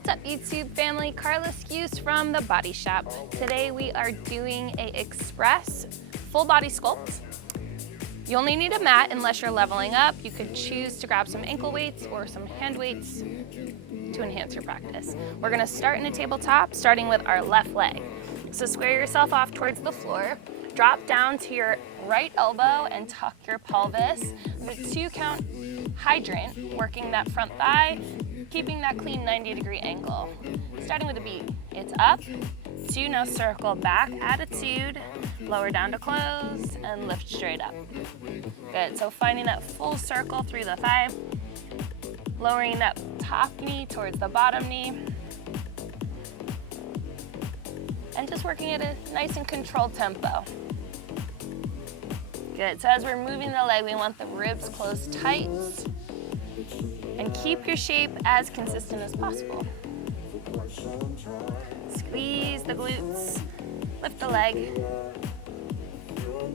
What's up YouTube family? Carla Skeuse from The Body Shop. Today we are doing a express full body sculpt. You only need a mat unless you're leveling up. You could choose to grab some ankle weights or some hand weights to enhance your practice. We're gonna start in a tabletop, starting with our left leg. So square yourself off towards the floor, drop down to your right elbow and tuck your pelvis. The 2-count hydrant, working that front thigh, keeping that clean 90-degree angle. Starting with a B, it's up, 2, now circle back, attitude, lower down to close, and lift straight up. Good, so finding that full circle through the thigh, lowering that top knee towards the bottom knee, and just working at a nice and controlled tempo. Good, so as we're moving the leg, we want the ribs closed tight, and keep your shape as consistent as possible. Squeeze the glutes, lift the leg. All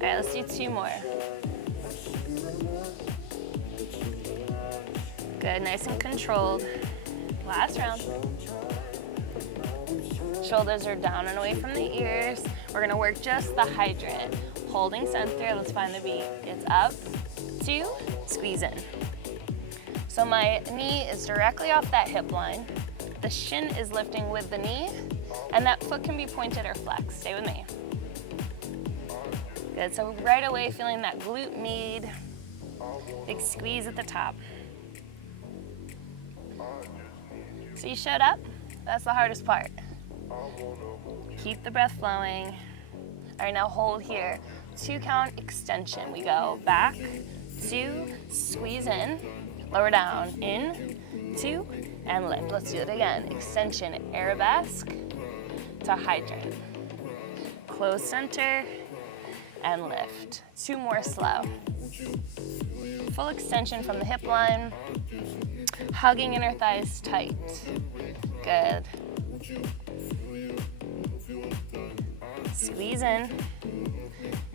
right, let's do 2 more. Good, nice and controlled. Last round. Shoulders are down and away from the ears. We're gonna work just the hydrant. Holding center, let's find the beat. It's up, 2, squeeze in. So my knee is directly off that hip line. The shin is lifting with the knee, and that foot can be pointed or flexed. Stay with me. Good, so right away feeling that glute med, big squeeze at the top. So you showed up, that's the hardest part. Keep the breath flowing. All right, now hold here. 2-count extension. We go back, 2, squeeze in, lower down, in, 2, and lift. Let's do it again. Extension, arabesque to hydrant. Close center and lift. 2 more slow. Full extension from the hip line, hugging inner thighs tight. Good. Squeeze in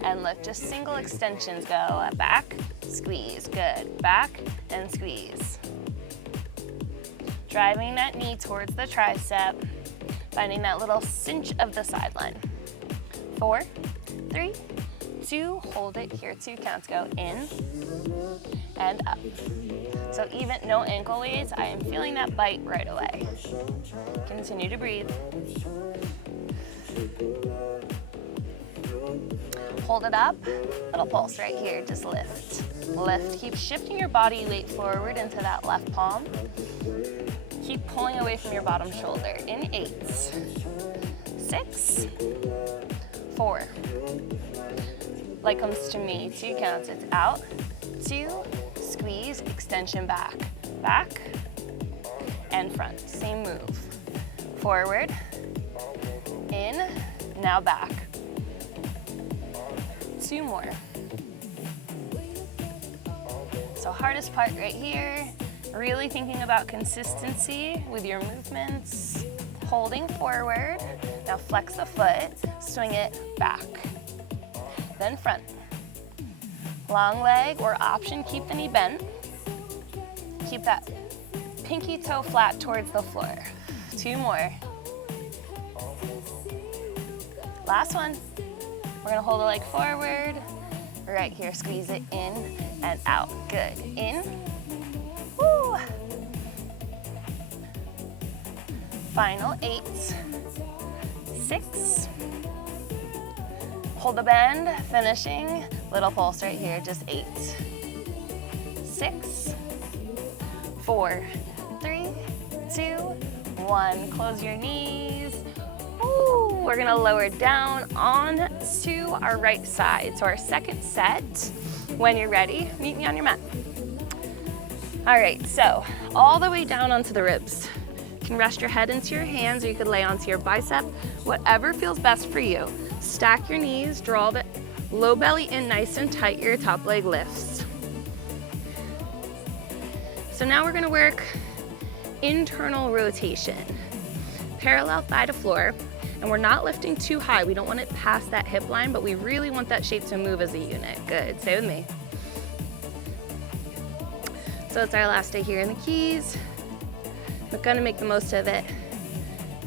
and lift. Just single extensions. Go back, squeeze. Good. Back and squeeze. Driving that knee towards the tricep, finding that little cinch of the sideline. 4, 3, 2, hold it here. 2 counts. Go in and up. So even no ankle weights, I am feeling that bite right away. Continue to breathe. Hold it up, little pulse right here, just lift. Lift, keep shifting your body weight forward into that left palm. Keep pulling away from your bottom shoulder. In 8, 6, 4. Leg comes to me, 2 counts, it's out, 2, squeeze, extension back, back, and front. Same move. Forward, in, now back. 2 more. So hardest part right here, really thinking about consistency with your movements, holding forward. Now flex the foot, swing it back, then front. Long leg or option, keep the knee bent. Keep that pinky toe flat towards the floor. 2 more. Last one. We're gonna hold the leg forward. Right here, squeeze it in and out. Good, in. Woo. Final 8, 6. Hold the bend, finishing. Little pulse right here, just 8, 6, 4, 3, 2, 1. Close your knees. Ooh, we're gonna lower down on to our right side. So our second set, when you're ready, meet me on your mat. All right, so all the way down onto the ribs. You can rest your head into your hands, or you could lay onto your bicep, whatever feels best for you. Stack your knees, draw the low belly in nice and tight, your top leg lifts. So now we're gonna work internal rotation. Parallel thigh to floor, and we're not lifting too high. We don't want it past that hip line, but we really want that shape to move as a unit. Good, stay with me. So it's our last day here in the Keys. We're gonna make the most of it.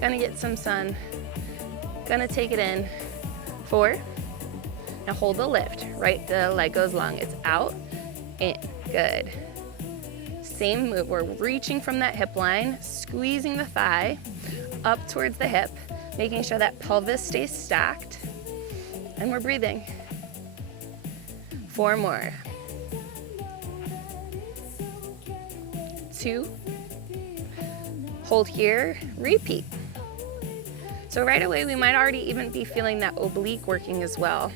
Gonna get some sun. Gonna take it in. 4. Now hold the lift, right? The leg goes long. It's out, in, good. Same move, we're reaching from that hip line, squeezing the thigh up towards the hip, making sure that pelvis stays stacked, and we're breathing. 4 more. 2. Hold here, repeat. So right away, we might already even be feeling that oblique working as well.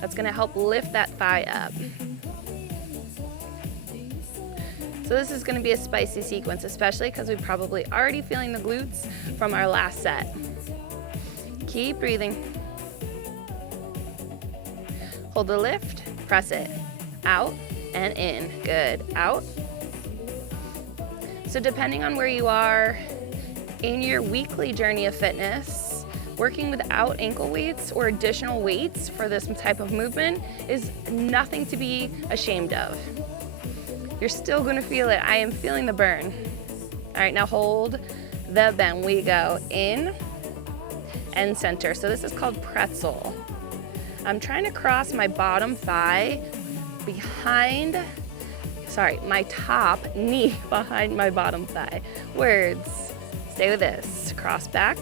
That's gonna help lift that thigh up. So this is gonna be a spicy sequence, especially because we're probably already feeling the glutes from our last set. Keep breathing. Hold the lift, press it. Out and in, good, out. So depending on where you are in your weekly journey of fitness, working without ankle weights or additional weights for this type of movement is nothing to be ashamed of. You're still gonna feel it. I am feeling the burn. All right, now hold the bend. We go in and center. So this is called pretzel. I'm trying to cross my bottom thigh behind, my top knee behind my bottom thigh. Words, stay with this. Cross back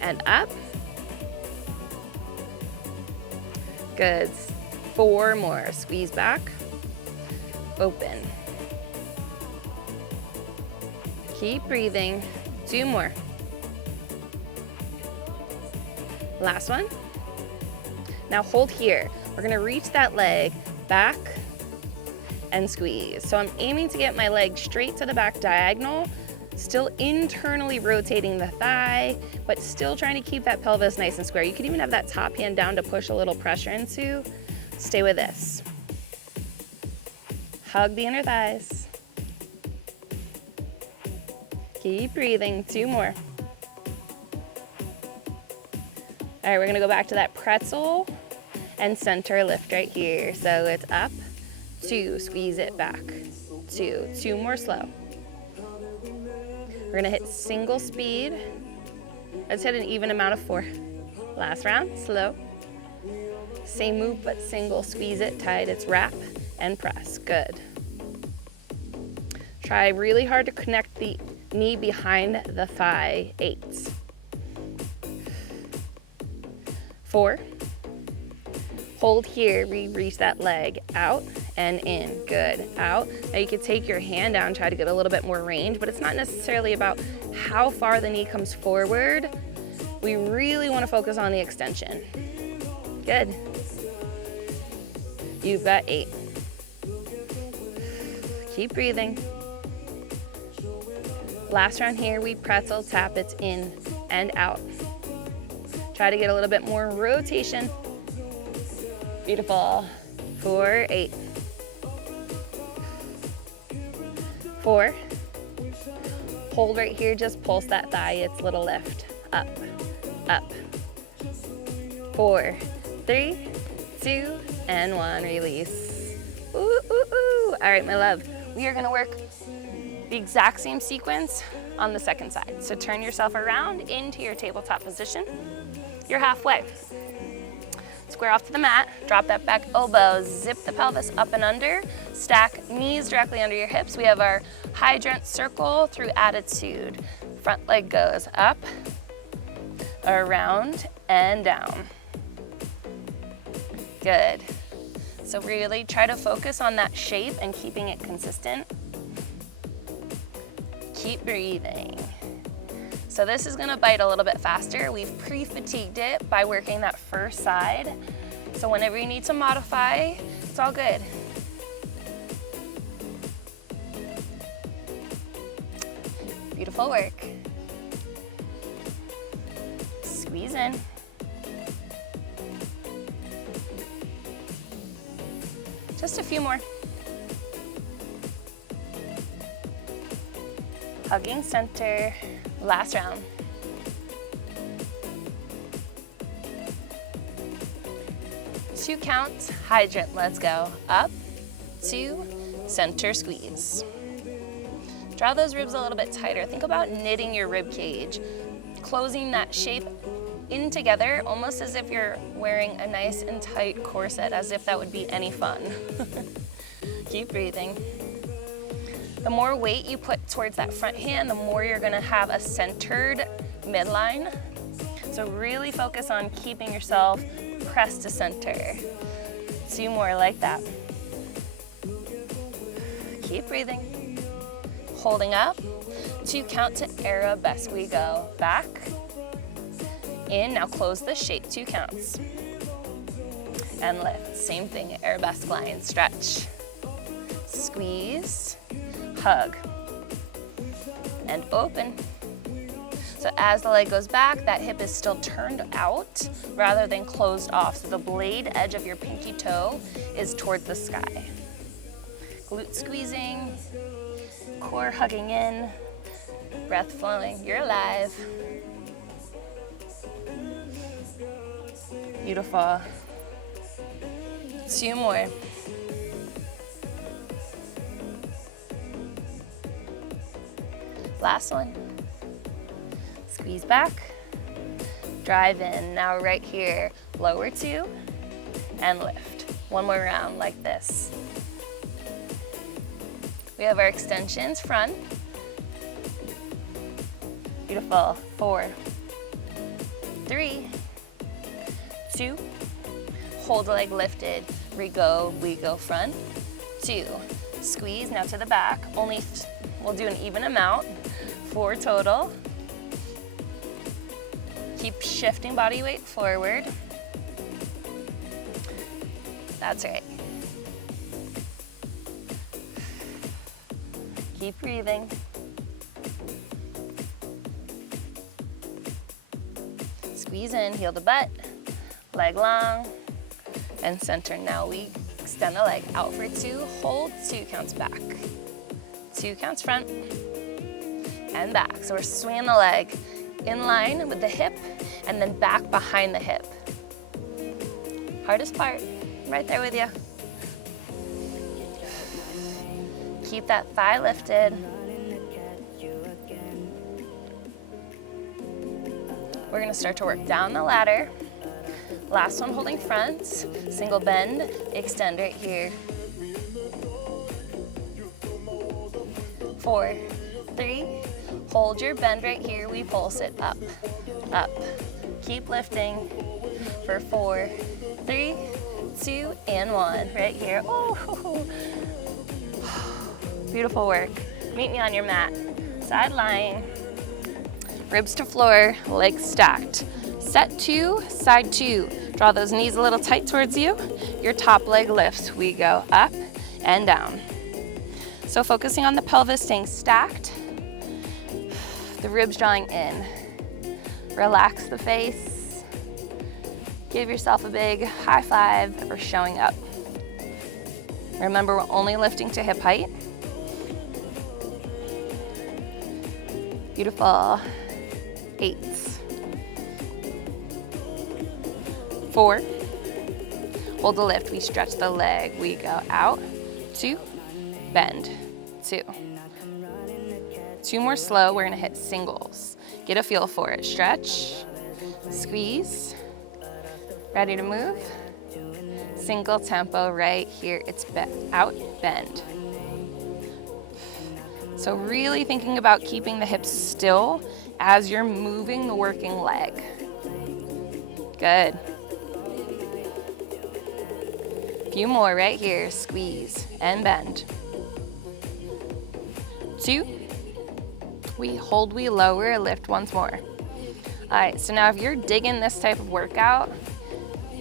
and up. Good, 4 more. Squeeze back, open. Keep breathing, 2 more. Last one. Now hold here. We're gonna reach that leg back and squeeze. So I'm aiming to get my leg straight to the back diagonal, still internally rotating the thigh, but still trying to keep that pelvis nice and square. You can even have that top hand down to push a little pressure into. Stay with this. Hug the inner thighs. Keep breathing, 2 more. All right, we're gonna go back to that pretzel and center lift right here. So it's up, 2, squeeze it back, 2 more slow. We're gonna hit single speed. Let's hit an even amount of 4. Last round, slow. Same move, but single, squeeze it tight, it's wrap and press, good. Try really hard to connect the knee behind the thigh, 8. 4. Hold here, reach that leg out and in, good, out. Now you could take your hand down, try to get a little bit more range, but it's not necessarily about how far the knee comes forward. We really wanna focus on the extension. Good. You've got 8. Keep breathing. Last round here, we pretzel tap, it's in and out. Try to get a little bit more rotation. Beautiful. 4, 8. 4. Hold right here, just pulse that thigh, it's little lift. Up, up. 4, 3, 2, and 1, release. Ooh, ooh, ooh. All right, my love, we are gonna work the exact same sequence on the second side. So turn yourself around into your tabletop position. You're halfway. Square off to the mat, drop that back elbow, zip the pelvis up and under, stack knees directly under your hips. We have our hydrant circle through attitude. Front leg goes up, around, and down. Good. So really try to focus on that shape and keeping it consistent. Keep breathing. So this is gonna bite a little bit faster. We've pre-fatigued it by working that first side. So whenever you need to modify, it's all good. Beautiful work. Squeeze in. Just a few more. Hugging center. Last round. Two counts, hydrant, let's go. Up, 2, center squeeze. Draw those ribs a little bit tighter. Think about knitting your rib cage, closing that shape in together, almost as if you're wearing a nice and tight corset, as if that would be any fun. Keep breathing. The more weight you put towards that front hand, the more you're gonna have a centered midline. So really focus on keeping yourself pressed to center. 2 more like that. Keep breathing. Holding up. 2 count to arabesque. We go back, in, now close the shape, 2 counts. And lift, same thing, arabesque line, stretch. Squeeze, hug, and open. So as the leg goes back, that hip is still turned out rather than closed off. So the blade edge of your pinky toe is towards the sky. Glute squeezing, core hugging in, breath flowing. You're alive. Beautiful. 2 more. Last one. Squeeze back, drive in. Now right here, lower 2 and lift. 1 more round like this. We have our extensions, front. Beautiful. 4, 3, 2, hold the leg lifted. We go front, 2, squeeze, now to the back. We'll do an even amount, 4 total. Keep shifting body weight forward. That's right. Keep breathing. Squeeze in, heel the butt, leg long, and center. Now we extend the leg out for 2, hold, 2 counts back. 2 counts front, and back. So we're swinging the leg in line with the hip, and then back behind the hip. Hardest part, right there with you. Keep that thigh lifted. We're gonna start to work down the ladder. Last one holding front, single bend, extend right here. 4, 3, hold your bend right here, we pulse it up, up. Keep lifting for 4, 3, 2, and 1, right here. Ooh. Beautiful work. Meet me on your mat. Side lying, ribs to floor, legs stacked. Set 2, side 2. Draw those knees a little tight towards you. Your top leg lifts. We go up and down. So focusing on the pelvis, staying stacked. The ribs drawing in. Relax the face. Give yourself a big high five for showing up. Remember, we're only lifting to hip height. Beautiful. 8. 4. Hold the lift. We stretch the leg. We go out. 2. Bend. 2. 2 more slow. We're gonna hit singles. Get a feel for it. Stretch. Squeeze. Ready to move. Single tempo right here. It's out, bend. So really thinking about keeping the hips still as you're moving the working leg. Good. Few more right here. Squeeze and bend. 2. We hold, we lower, lift once more. All right, so now if you're digging this type of workout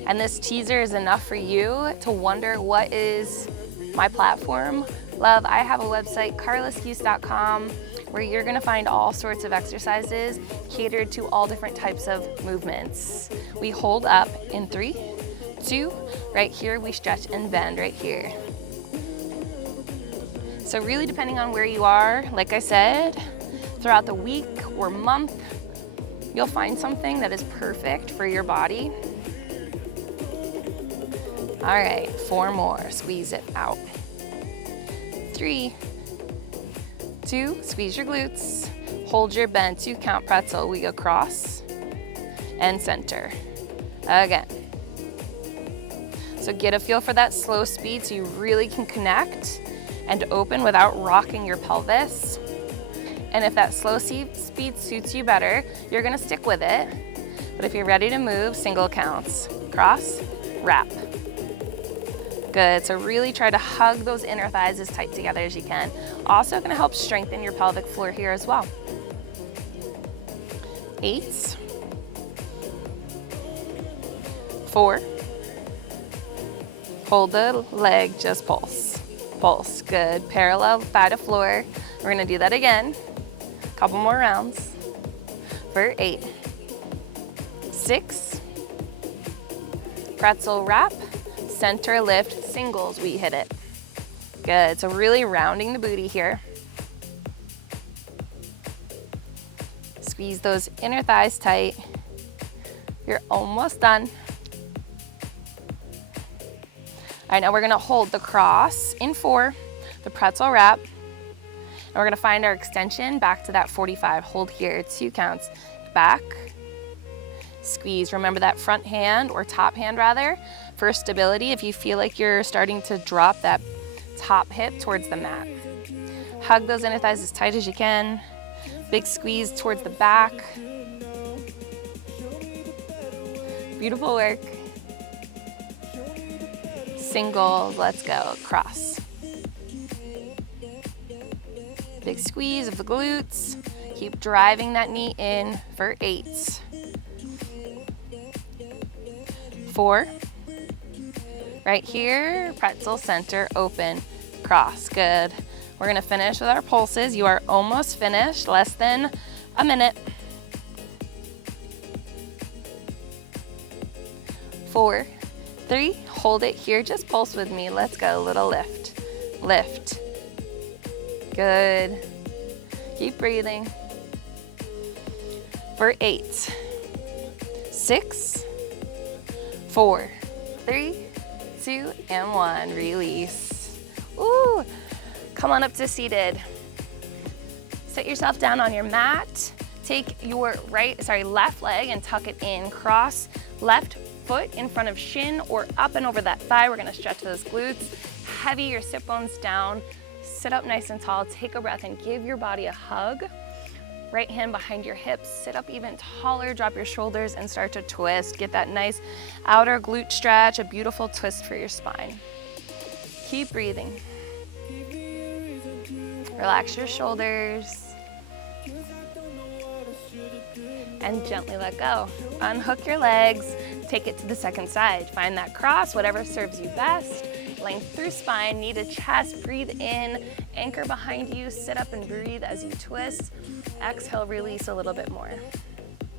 and this teaser is enough for you to wonder what is my platform, love, I have a website, carlaskeuse.com, where you're gonna find all sorts of exercises catered to all different types of movements. We hold up in 3, 2, right here, we stretch and bend right here. So really depending on where you are, like I said, throughout the week or month, you'll find something that is perfect for your body. All right, 4 more, squeeze it out. 3, 2, squeeze your glutes, hold your bend 2 count pretzel. We go cross and center. Again. So get a feel for that slow speed so you really can connect and open without rocking your pelvis. And if that slow speed suits you better, you're gonna stick with it. But if you're ready to move, single counts. Cross, wrap. Good, so really try to hug those inner thighs as tight together as you can. Also gonna help strengthen your pelvic floor here as well. 8, 4, hold the leg, just pulse. Pulse, good. Parallel thigh to floor. We're gonna do that again. Couple more rounds. For 8, 6, pretzel wrap, center lift, singles, we hit it. Good, so really rounding the booty here. Squeeze those inner thighs tight. You're almost done. All right, now we're gonna hold the cross in 4, the pretzel wrap, and we're gonna find our extension back to that 45. Hold here, 2 counts. Back, squeeze. Remember that front hand, or top hand rather, for stability if you feel like you're starting to drop that top hip towards the mat. Hug those inner thighs as tight as you can. Big squeeze towards the back. Beautiful work. Single, let's go, cross. Big squeeze of the glutes. Keep driving that knee in for 8. 4. Right here, pretzel center, open, cross, good. We're gonna finish with our pulses. You are almost finished, less than a minute. 4, 3, hold it here, just pulse with me. Let's go, little lift, lift. Good, keep breathing. For 8, 6, 4, 3, 2, and 1, release. Ooh, come on up to seated. Sit yourself down on your mat. Take your left leg and tuck it in. Cross left foot in front of shin or up and over that thigh. We're gonna stretch those glutes. Heavy your sit bones down. Sit up nice and tall. Take a breath and give your body a hug. Right hand behind your hips. Sit up even taller. Drop your shoulders and start to twist. Get that nice outer glute stretch, a beautiful twist for your spine. Keep breathing. Relax your shoulders. And gently let go. Unhook your legs. Take it to the second side. Find that cross, whatever serves you best. Length through spine, knee to chest, breathe in, anchor behind you, sit up and breathe as you twist. Exhale, release a little bit more.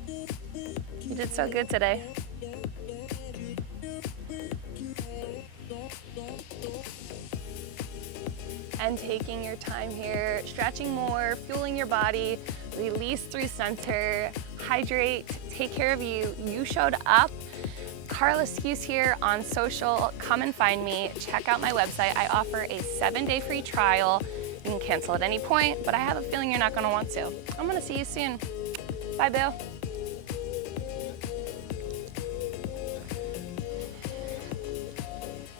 You did so good today. And taking your time here, stretching more, fueling your body, release through center, hydrate, take care of you. You showed up. Carla Skeuse here on social. Come and find me. Check out my website. I offer a 7-day free trial. You can cancel at any point, but I have a feeling you're not going to want to. I'm going to see you soon. Bye, Bill.